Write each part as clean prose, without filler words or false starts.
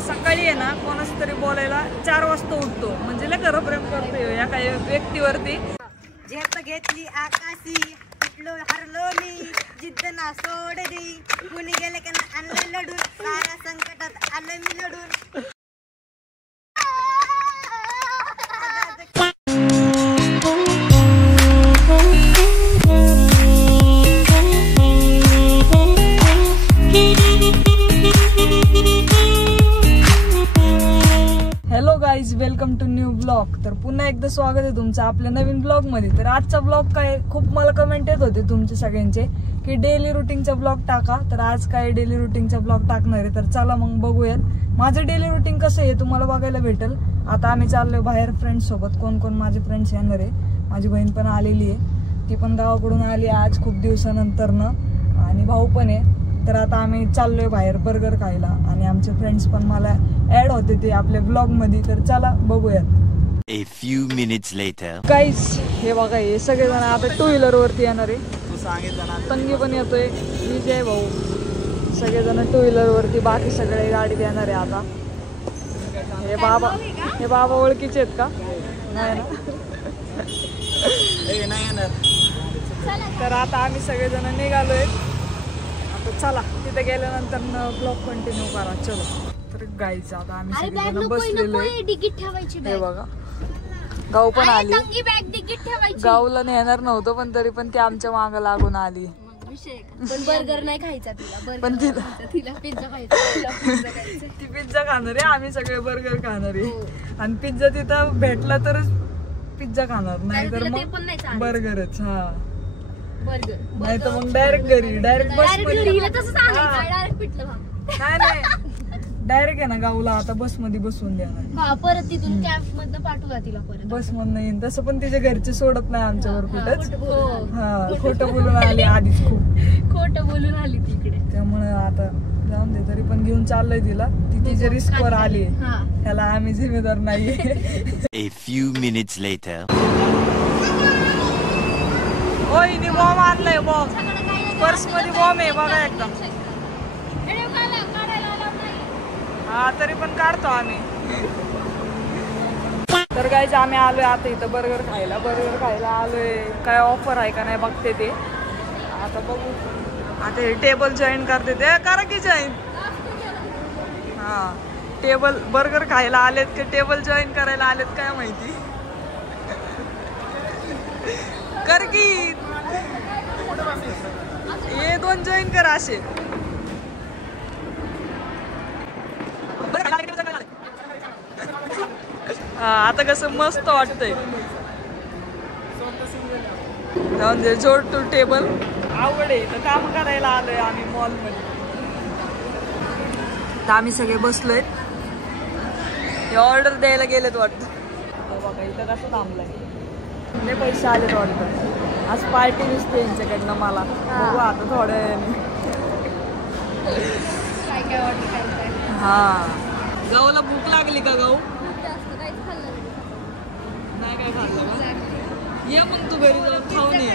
सकाळी आहे ना कोणाच तरी बोलायला 4 वाजता उठतो म्हणजे लय खरं प्रेम करतो या काही व्यक्तीवरती. झेप घेतली आकाशी हरलो मी जिद्द ना सोडली कुणी गेले की आणलं लढून साऱ्या संकटात आलं मी लढून. Hello guys, welcome to new blog. तर पुन्हा एकदा स्वागत आहे तुमचं आपल्या नवीन ब्लॉग मध्ये. तर आजचा ब्लॉग काय, खूप मला कमेंट येत होते तुमचे सगळ्यांचे की डेली रुटीनचा ब्लॉग टाका. तर आज काय डेली रुटीनचा ब्लॉग टाकणार आहे. तर चला मग बघूयात माझं डेली रुटीन कसं आहे तुम्हाला बघायला भेटेल. आता आम्ही चाललोय बाहेर फ्रेंड्स सोबत. कोण कोण माझे फ्रेंड्स येणार आहे. माझी बहीण पण आलेली आहे, ती पण गावाकडून आली आज खूप दिवसानंतर न, आणि भाऊ पण आहे. तर आता आम्ही चाललोय बाहेर बर्गर खायला आणि आमचे फ्रेंड्स पण मला ऍड होते ते आपल्या ब्लॉग मध्ये. तर चला बघूयात. A few minutes later. Guys हे बघा, हे सगळेजण आता 2 व्हीलर वरती येणार आहे. तंगी पण येतोय, विजय भाऊ, सगळेजण 2 व्हीलर वरती, बाकी सगळे गाडीत येणार आहे. आता हे बाबा ओळखीचे आहेत का? नाही ना. तर आता आम्ही सगळेजण निघालोय. चला तिथे गेल्यानंतर ब्लॉग कंटिन्यू करा. चलो. तर गाईच आता आम्ही सगळेजण बसलेलो आहे. हे बघा, गाव पण आली. गावला नेणार नव्हतं पण तरी पण ती आमच्या मागं लागून आली. पण बर्गर नाही खायचा तिला, पण तिला पिझ्झा खायचा. ती पिझ्झा खाणार आहे, आम्ही सगळे बर्गर खाणार आहे. आणि पिझ्झा तिथं भेटला तरच पिझ्झा खाणार, नाही तर मग बर्गरच. हा, नाही तर मग डायरेक्ट घरी, डायरेक्ट बस मध्ये. नाही डायरेक्ट आहे ना गावला आता बस मध्ये बसवून देणार. परत तिथून कॅम्प मधनं पाठवूया तिला परत बस मधनं येईन. तसं पण तिच्या घरचे सोडत नाही आमच्यावर कुठंच. हा, खोटं बोलून आली आधीच, खूप खोटं बोलून आली तिकडे. त्यामुळे आता जाऊन दे, तरी पण घेऊन चाललंय तिला. ती तिच्या रिस्क वर आली, त्याला आम्ही जिम्मेदार नाहीये. A few minutes later. होय, बॉम्ब आणलाय. बॉम्ब पर्स मध्ये बॉम्ब आहे बघा एकदम. हा, तरी पण काढतो आम्ही. तर गाईज आम्ही आलोय आता इथं बर्गर खायला आलोय. काय ऑफर आहे का नाही बघते ते आता, बघू. आता हे टेबल जॉईन करते ते, करा की जॉईन. हा, टेबल बर्गर खायला आलेत की टेबल जॉईन करायला आलेत काय माहिती. कर की हे 2 जॉईन कर असे. हा, आता कसं मस्त वाटतंय. जाऊन दे, जोड टू टेबल. आवड आहे तर काम करायला आलोय आम्ही मॉल मध्ये. तर आम्ही सगळे बसलोय. हे ऑर्डर द्यायला गेलेत वाटतं. बघा इथं कसं थांबलंय. लय पैसे आलेत वाटतं. आज पार्टी दिसते यांच्याकडनं मला. बघू आता थोड्या वेळाने. हा, गाऊला भूक लागली का? गाऊ नाही काय खाल्लं का? ये मग तू घरी जाऊन खाऊन ये.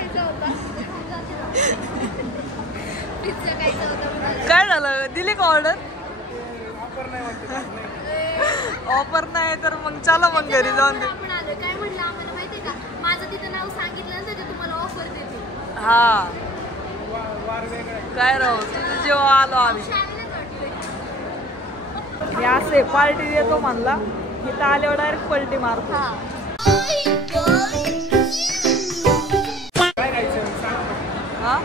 काय झालं, दिली का ऑर्डर? ऑफर नाही तर मग चला मग घरी जाऊन दे. काय म्हणलं आम्हाला माहितीये का, माझं तिथं नाव सांगितलं ना त्याच्यात तुम्हाला ऑफर देते. हा, काय राहू तुझं जेव्हा आलो आम्ही. मी असे पार्टी देतो म्हणला, इथं आल्यावर डायरेक्ट पलटी मारतो. हा,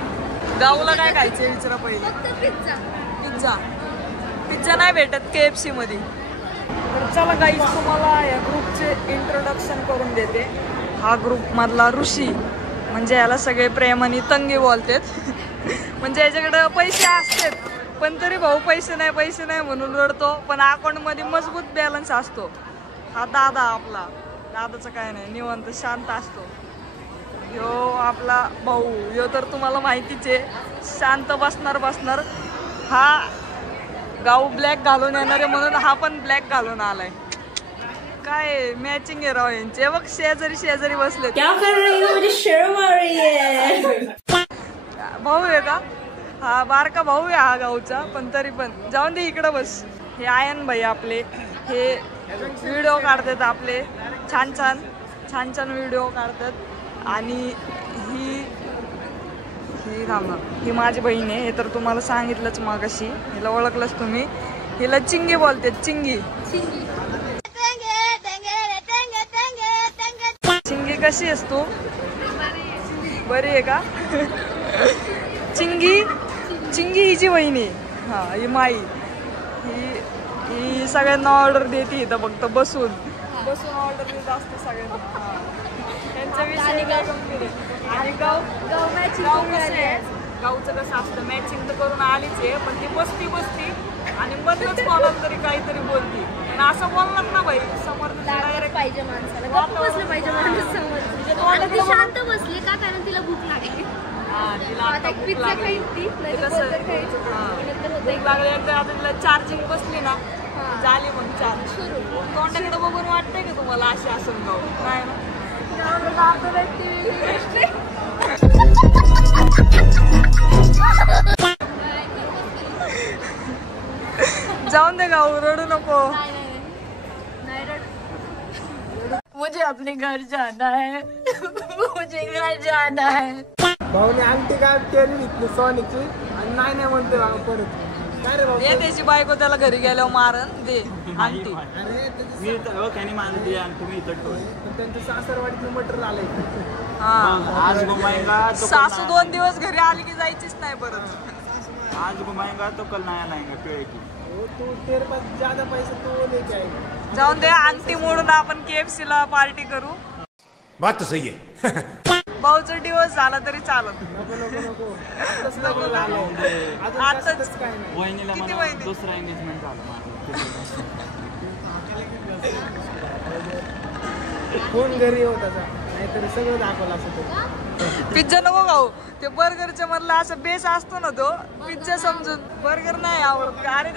गावला काय खायचं विचारा पहिले. पिझ्झा नाही भेटत KFC मध्ये. तर चला गाईज, तुम्हाला या ग्रुपचे इंट्रोडक्शन करून देते. हा ग्रुप मधला ऋषी, म्हणजे याला सगळे प्रेमाने तंगी बोलतात. म्हणजे याच्याकडे पैसे असतात पण तरी भाऊ पैसे नाही म्हणून रडतो, पण अकाउंट मध्ये मजबूत बॅलन्स असतो. हा दादा आपला, दादाचं काय नाही, निवांत शांत असतो. यो आपला भाऊ, यो तर तुम्हाला माहितीच आहे, शांत बसणार. हा गाऊ ब्लॅक घालून येणार आहे म्हणून हा पण ब्लॅक घालून आलाय. काय मॅचिंग आहे राव यांचे. बघ शेजारी बसले. भाऊ आहे का? हा, बारका भाऊ आहे हा गावचा, पण तरी पण जाऊन दे, इकडं बस. हे आयन भाई आपले हे व्हिडिओ काढतात आपले छान छान व्हिडिओ काढतात. आणि ही ही माझी बहीण आहे. हे तर तुम्हाला सांगितलंच मगाशी. हिला ओळखलंच तुम्ही. हिला चिंगी बोलते. चिंगी चिंगी कशी आहेस तू? बरी आहे का? चिंगी हिची बहिणी. हा ही माई. ही सगळ्यांना ऑर्डर देते इथं फक्त बसून ऑर्डर देत असते सगळ्यांना. त्यांच्याविषयी काय गंभीर आहे. आणि गाव कसं आहे, गावचं कसं असतं मॅचिंग तर करून आलीच आहे, पण ती बसती आणि मध्येच कोणाला तरी काहीतरी बोलती. आणि असं बोलणार ना बाई समोर डायरेक्ट पाहिजे माणसाला गप्प बसलं पाहिजे माणूस समोर. आणि ती शांत बसली का कारण तिला भूक लागली. आता एक पिझ्झा खाईल ती भूक लागली एकदा. आता तिला चार्जिंग बसली ना झाली मग चार्ज सुरू. तोंडाकडे बघून वाटतंय का तुम्हाला अशी असून गाव नाही ना? जाऊन दे गाऊ रडू नको. मुझे अपने घर जाना है. मुझे घर जाना है. भाऊने अंगठी काय केली इथली सोनीची आणि नाही म्हणते बाबा परत. काय रे भाऊ दे त्याची बायको त्याला घरी गेल्यावर मारन. दे आंटी. मी त्यांनी मानली अंगठी मी इथं ठेवली. त्यांचं सासरवाडीचं मटर आलंय. हा आज घुमाएगा तो सासू 2 दिवस घरी आली की जायचीच नाही परत. आज घुमाएगा तो कल नया लाएंगे पेड़ की. तू तेरे पास ज्यादा पैसे तू लेके आएगा. जाऊन दे आंटी मोडून आपण KFC ला पार्टी करू. बात तो सही है. भाऊचा दिवस झाला तरी चालत. नको आताच लग्न झालं. आताच काय नाही. वहिनीला किती मला वहिनी? दुसरा एंगेजमेंट झाला. फोन घरी होता नाहीतर सगळं दाखवलं असं. पिझ्झा नको खाऊ. ते बर्गरच्या मधला असं बेस असतो ना तो पिझ्झा समजून. बर्गर नाही आवडत. अरे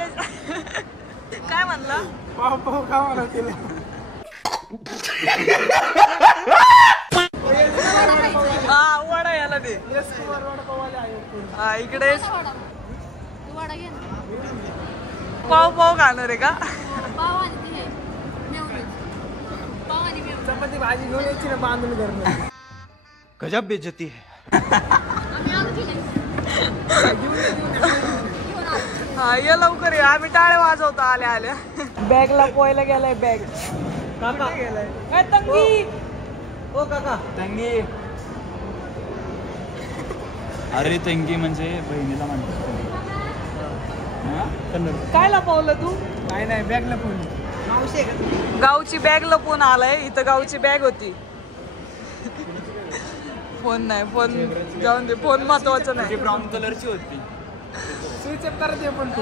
काय म्हणला? पाव खावा ना तिला. हा वडा याला दे. हा इकडे वडा घे ना. पाव खाणार आहे का? पाव आणि ती हे मेवणीच. पाव आणि मेवणीच. चपाती भाजी घेऊन यायची ना बांधून घरनं. गजब बेइज्जती है. आम्ही आलो की नाही. हा ये लवकर ये. आम्ही टाळे वाजवतो आल्या बॅगला पोहायला गेलाय. बॅग काका काय तंगी? ओ काका तंगी. अरे तंगी म्हणजे बहिणीला म्हणतात. काय लपवलं तू? काय नाही बॅगला फोन. मावशी गावची बॅग लपवून आलाय. इथं गावची बॅग होती. फोन नाही. फोन जाऊन दे. फोन महत्वाचा नाही. ब्राऊन कलरची होती. स्विच अप करा ते पण तू.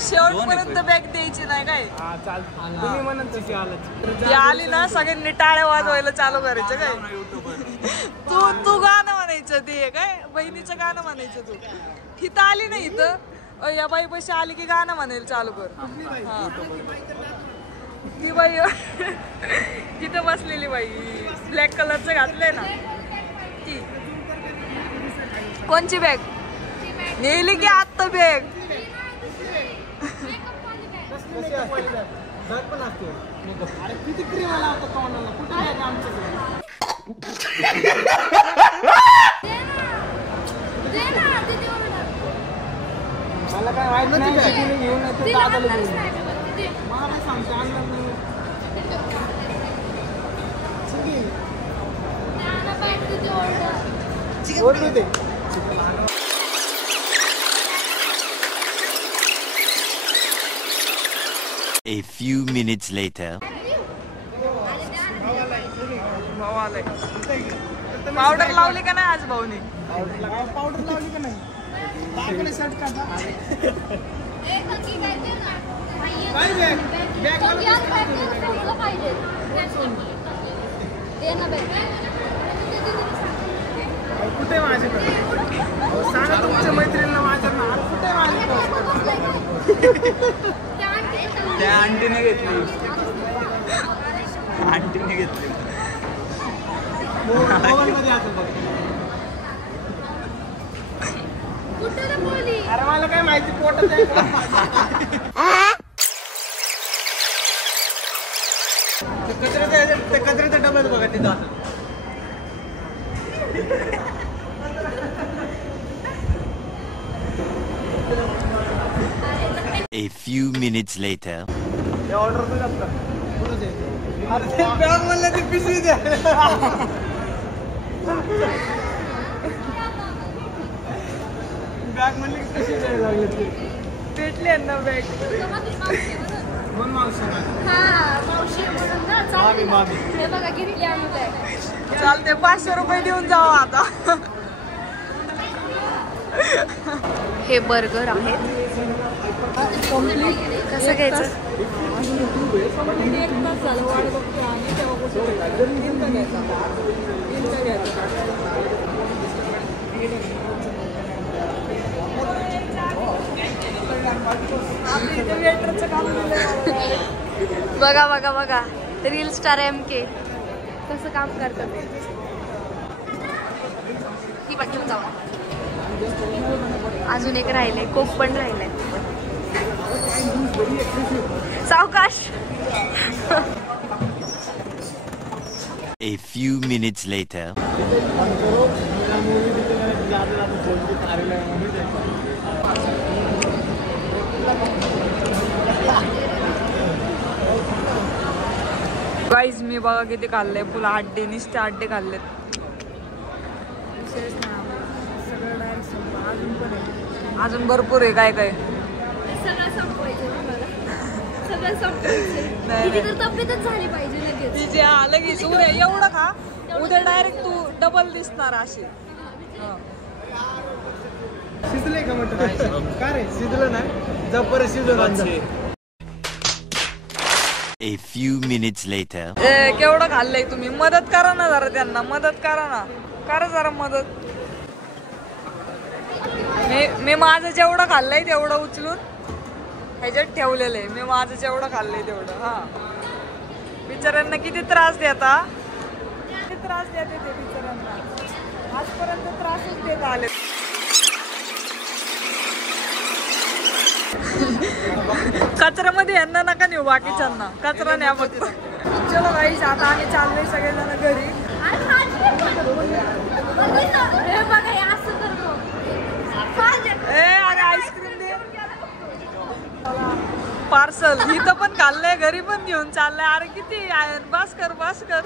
शेवटपर्यंत बॅग द्यायची नाही काय? हा चाल. तुम्ही म्हणत तशी आलाच. ती आली ना सगळ्यांनी टाळ्या वाजवायला चालू करायचं काय? तू गाणं म्हणायचं. ते काय बहिणीचं गाणं म्हणायचं. तू इथं आली ना इथं या बाई पैसे आली की गाणं म्हणायला चालू कर. हा ती बाई तिथं बसलेली बाई ब्लॅक कलरचं घातलंय ना ती. कोणची बॅग नेली की आत्ता बॅग? अरे किती क्रीम आला होता तोंडाला. कुठे आहे का आमच्याकडे? दे ना ते देऊ मला. मला काय माहित नाही. तिने घेऊन येतो तिला दादाला आणणारच घेऊन. नाही मी म्हणते दे. मला सांगतो आणलं नाही. त्याला पाहिजे ते ऑर्डर. ओरडू दे. A few minutes later. भाऊ आलाय. पावडर लावली का नाही आज भाऊनी? पावडर लावली का नाही? दाखवले शर्ट काढा. ए खकी काय दे ना. काय बॅग? बॅग तो यार बॅग तुला पाहिजे. दे ना बॅग. कुठे माझ्याकडे? सांगा तुमच्या मैत्रिणीला माझ्याकडे. कुठे माझ्याकडे? त्या आंटीने घेतली. आंटीने घेतली. मोबाईलमध्ये आता बघ. कुठे रे बोली? अरे मला काय माहिती पोटात आहे का? कचऱ्याचा डबा बघा तिथं. A few minutes later. Bag म्हणलं ती पिशवी द्या. बॅग म्हणले की पिशवी द्यायला लागले ते. भेटले ना बॅग. कोण मावशी? मावशी म्हणून ना चालते ना. मामी. हे बघा घेतली आम्ही बॅग. चालते 500 रुपये देऊन जावा आता. हे बर्गर आहेत. कसं घ्यायचं? बघा बघा बघा रील स्टार MK कसं काम करतात ते. ही पण घेऊन जाऊ. अजून एक राहिलंय, कोक पण राहिलंय. सावकाश. A few minutes later. Guys मी बघा किती खाल्लंय. फुल 8 डे नुसते 8 डे खाल्लेत. अजून भरपूर आहे काय काय. सगळं संपवायचं मला. सगळं संपवायचं. नाही. तिची तर तब्येतच झाली पाहिजे लगेच. तिचे लगेच उद्या एवढं खा, उद्या डायरेक्ट तू डबल दिसणार अशी. शिजलंय का म्हटलं? का रे शिजलं नाही? जा परत शिजलं. A few minutes later. केवढं खाल्लंय तुम्ही? मदत करा ना जरा त्यांना, मदत करा ना, करा जरा मदत. मी माझं जेवढं खाल्लंय तेवढं उचलून ह्याच्यात ठेवलेलं आहे. मी माझं जेवढं खाल्लंय तेवढं. हा बिचाऱ्यांना किती त्रास देता, किती त्रास देते ते बिचाऱ्यांना. आजपर्यंत त्रासच देत आले. कचऱ्यामध्ये यांना नका नेऊ, बाकीच्यांना कचरा न्या फक्त. चलो गाईस आता आम्ही चाललोय सगळेजण घरी. हे बघा हे असं करतो. अरे आईस्क्रीम दे. पार्सल इथं पण खाल्लंय, घरी पण घेऊन चाललंय. अरे किती बस कर बस कर.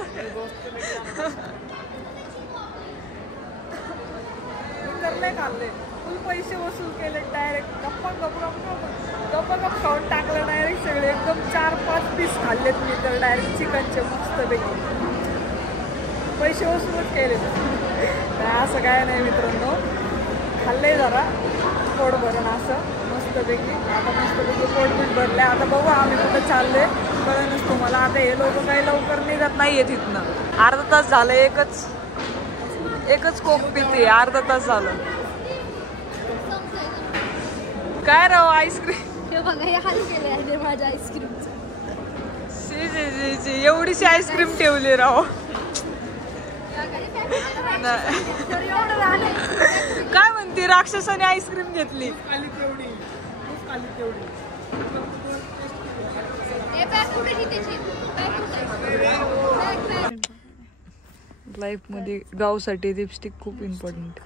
खाल्ले फुल पैसे वसूल केले. डायरेक्ट गप्पा गप खाऊन टाकलं डायरेक्ट सगळे. एकदम 4-5 पीस खाल्लेत मी तर डायरेक्ट चिकनचे मस्तपैकी. पैसे वसूलच केले. असं काय नाही मित्रांनो, खाल्लंय जरा पोट भरून असं मस्तपैकी. आता मस्तपैकी पोट भरले. आता बघू आम्ही कुठं चाललोय कळेनच तुम्हाला. आता हे लोक काही लवकर निघत नाहीये तिथनं. अर्धा तास झालं, एकच कोक पिते. अर्धा तास झालं. काय राव आईस्क्रीम. हे बघा हे हाल केले आहे माझ्या आईस्क्रीमचं. एवढीशी आईस्क्रीम ठेवली राव. काय म्हणते राक्षसाने आईस्क्रीम घेतली. लाईफ मध्ये गावसाठी लिपस्टिक खूप इम्पॉर्टंट.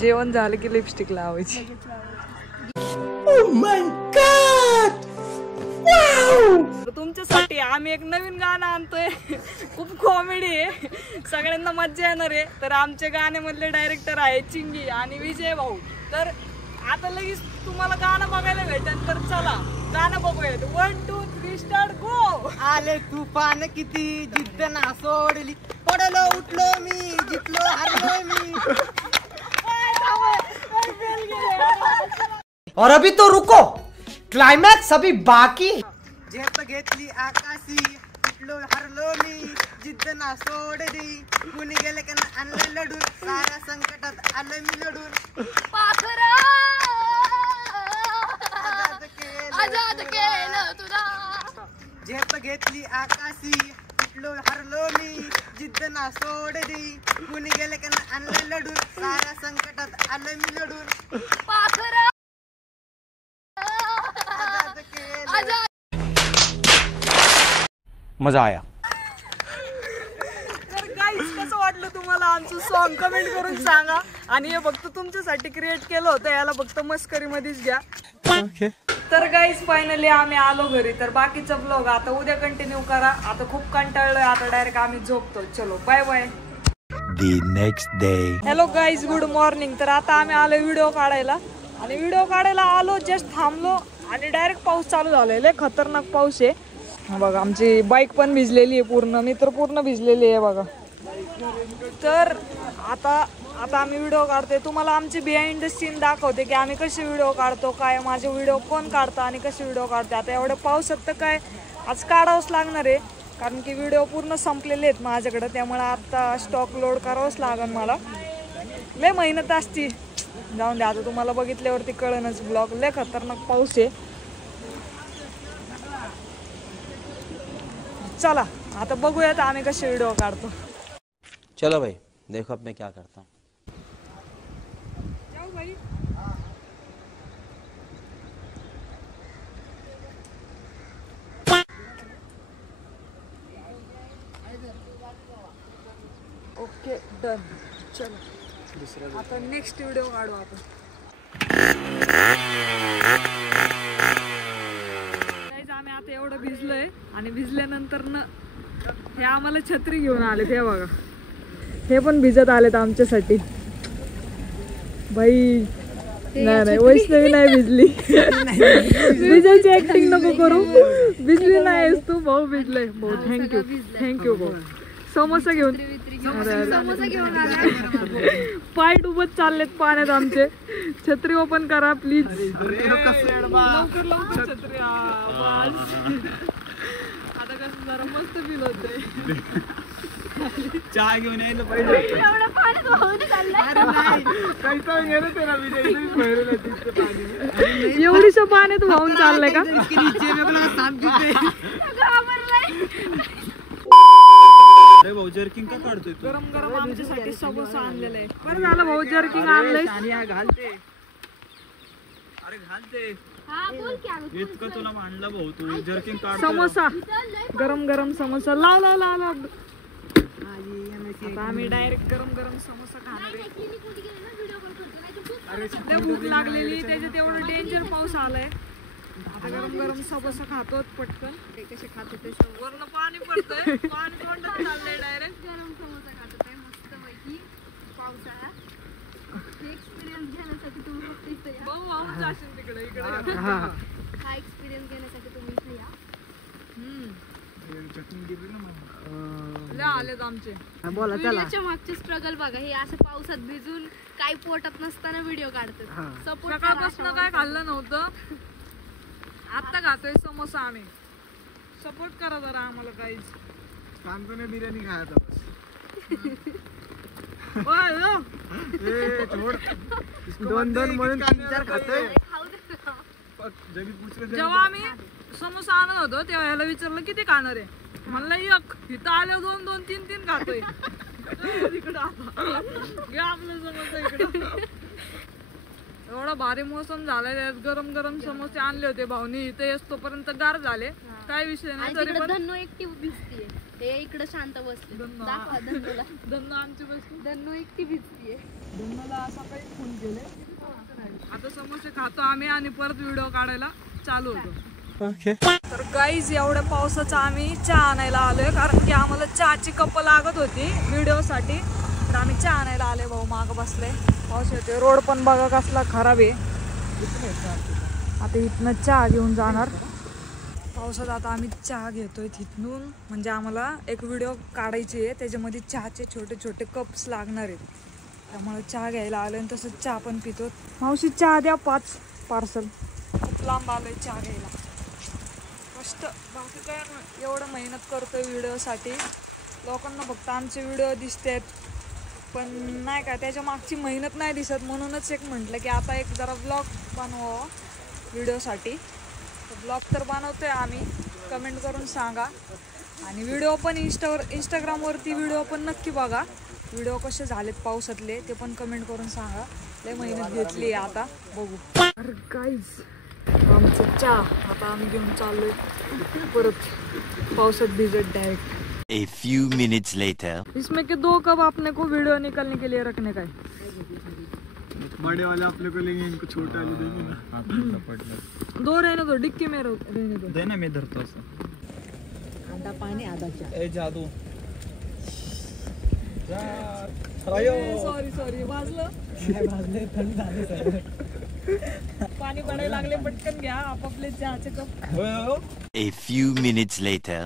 जेवण झालं की लिपस्टिक लावायची. तुमच्यासाठी आम्ही एक नवीन गाणं आणतोय. खूप कॉमेडी आहे, सगळ्यांना मज्जा येणार आहे. तर आमच्या गाण्यामधले डायरेक्टर आहे चिंगी आणि विजय भाऊ. तर आता लगेच तुम्हाला गाणं बघायला भेटेल. तर चला गाणं बघूयात. 1 2 3 स्टार्ट गो. आले तुफान किती जिद्द ना सोडली, पडलो उठलो मी, जितलो हारलो मी. और अभी तो रुको, क्लाइमैक्स अभी बाकी. झेप घेतली आकाशी, उठलो हारलो मी, जिद्द ना सोडली. कुणी गेले का ना आणलं लढून, साऱ्या संकटात आलं मी लढून. पाखरा आजाद केलं तुला. झेप घेतली आकाशी, उठलो हारलो मी, जिद्द ना सोडली. कुणी गेले का ना आणलं लढून, साऱ्या संकटात आलं मी लढून. पाखरा आजाद केलं. मजा आया. आमचं सॉन्ग कमेंट करून सांगा. आणि हे फक्त तुमच्यासाठी क्रिएट केलं होतं, याला फक्त मस्करी मध्येच घ्या. तर गाईज फायनली आम्ही आलो घरी. तर बाकीचा ब्लॉग आता उद्या कंटिन्यू करा. आता खूप कंटाळलोय, आता डायरेक्ट आम्ही झोपतो. चलो bye bye. The next day. Hello guys, good morning. तर आता आम्ही आलो व्हिडिओ काढायला. आणि व्हिडिओ काढायला आलो, जस्ट थांबलो आणि डायरेक्ट पाऊस चालू झालेला आहे. खतरनाक पाऊस आहे. बघा आमची बाईक पण भिजलेली आहे पूर्ण, मी तर पूर्ण भिजलेली आहे बघा. तर आता आम्ही व्हिडिओ काढतोय. तुम्हाला आमची बिहाइंड द सीन दाखवते की आम्ही कसे व्हिडिओ काढतो, काय माझे व्हिडिओ कोण काढतं आणि कसे व्हिडिओ काढते. आता एवढ्या पावसात तर काय आज काढावंच लागणार आहे, कारण की व्हिडिओ पूर्ण संपलेले आहेत माझ्याकडे. त्यामुळे आता स्टॉक लोड करावंच लागेल मला. लय मेहनत असती, जाऊन द्या. आता तुम्हाला बघितल्यावरती कळणच ब्लॉग. लय खतरनाक पाऊस आहे. चला आता बघूयात आम्ही कसे व्हिडिओ काढतो. चलो भाई देखो अब मैं क्या करता हूँ. जाऊ भाई. Okay done. चलो आता नेक्स्ट व्हिडिओ काढू आपण. आम्ही आता एवढं भिजलोय आणि भिजल्यानंतर न हे आम्हाला छत्री घेऊन आले. ते बघा, हे पण भिजत आलेत आमच्यासाठी. बाई नाही वैष्णवी नाही भिजली. भिजायची ऍक्टिंग नको करू. भिजली नाहीस तू, भाऊ भिजलंय. भाऊ थँक्यू भाऊ. समोसा घेऊन पाय डुबत चाललेत पाण्यात आमचे. छत्री ओपन करा प्लीज. लवकर छत्री. आता कसं जरा मस्त फील होतंय. चहा घेऊन यायला पाहिजे. एवढीशा पाण्यात वाहून चाललंय का? अरे भाऊ जर्किंग का काढतोय तू? गरम गरम आमच्यासाठी समोसा आणलेला आहे. बरं झालं भाऊ जर्किंग आणलंय. घालते. अरे घालते. इतकं तुला मांडलं भाऊ, तू जर्किंग काढ. समोसा गरम गरम समोसा लाव. आता आम्ही डायरेक्ट गरम गरम समोसा खाणार आहे. लय भूक लागलेली, त्याच्यात एवढं डेंजर पाऊस आलाय. आता गरम गरम समोसा खातो पटकन. कसे खातो ते वरनं पाणी पडतंय, पाणी तोंडात चाललंय. डायरेक्ट गरम समोसा खातो काय मस्त पैकी पावसाळा. एक्सपिरियन्स घेण्यासाठी तुम्ही फक्त इथे या. भाऊ वाहून जाशील तिकडे. इकडे हा एक्सपिरियन्स घेण्यासाठी तुम्ही इथे या. लय आलेत आमचे. व्हिडिओच्या मागचे स्ट्रगल बघा. हे असं पावसात भिजून काही पोटात नसताना व्हिडिओ काढतात. सकाळपासून काय खाल्लं नव्हतं, आता खातोय समोसा आम्ही. सपोर्ट करा जरा आम्हाला. काहीच सांगतो बिर्याणी खायचा दोन म्हणून 3-4 खातोय. जेव्हा आम्ही समोसा आणत होतो तेव्हा याला विचारलं किती खाणार आहे. म्हणलं एक. इथं आले 2-3 खातोय. इकडं घ्या आपलं समोसा इकडं. एवढा भारी मोसम झालाय, त्यात गरम गरम समोसे आणले होते भाऊनी. इथे येतोपर्यंत गार झाले. काय विषय नाही. तरी पण धन्नो एकटी भिजतीये. हे इकडं शांत बसले. दाखवा धन्नोला. धन्नो आमची बसली. धन्नो एकटी भिजतीये. धन्नोला असा काही फोन केले. आता समोसे खातो आम्ही आणि परत व्हिडिओ काढायला चालू होतो. तर गाईज एवढ्या पावसाचा आम्ही चहा आणायला आलोय, कारण की आम्हाला चहाची कप लागत होती व्हिडिओसाठी. तर आम्ही चहा आणायला आले. भाऊ माग बसले. पाऊस येतोय. रोड पण बघा कसला खराब आहे. आता इथनं चहा घेऊन जाणार पावसात. आता आम्ही चहा घेतोय तिथून, म्हणजे आम्हाला एक व्हिडिओ काढायची आहे, त्याच्यामध्ये चहाचे छोटे छोटे कप्स लागणार आहेत. त्यामुळे चहा घ्यायला आलो आणि तसंच चहा पण पितो. मावशी चहा द्या 5 पार्सल. खूप लांब आलोय चहा घ्यायला. कष्ट बाकी काय नाही. एवढं मेहनत करतोय व्हिडिओसाठी. लोकांना फक्त आमचे व्हिडिओ दिसतात, पण नाही का त्याच्या मागची मेहनत नाही दिसत. म्हणूनच एक म्हटलं की आता एक जरा ब्लॉग बनवावं व्हिडिओसाठी. तर ब्लॉग तर बनवतोय आम्ही. कमेंट करून सांगा. आणि व्हिडिओ पण इंस्टाग्रामवरती व्हिडिओ पण नक्की बघा. व्हिडिओ कसे झालेत पावसातले ते पण कमेंट करून सांगा. लय मेहनत घेतली आहे. आता बघू. अरे गाईज आमचं चहा आता आम्ही घेऊन चाललोय परत पावसात भिजत direct. A few minutes later. इसमें के 2 कप अपने को वीडियो निकालने के लिए रखने का है। बड़े वाले अपने को लेंगे, इनको छोटे वाले देंगे ना। 2 रहने दो, डिक्की में रहने दो। देना, मैं धरता हूँ। आधा पाणी आधा चहा. ए जादू सॉरी वाजलं. पाणी पडायला लागले, पटकन घ्या आपापले चहाचे cup. A few minutes later.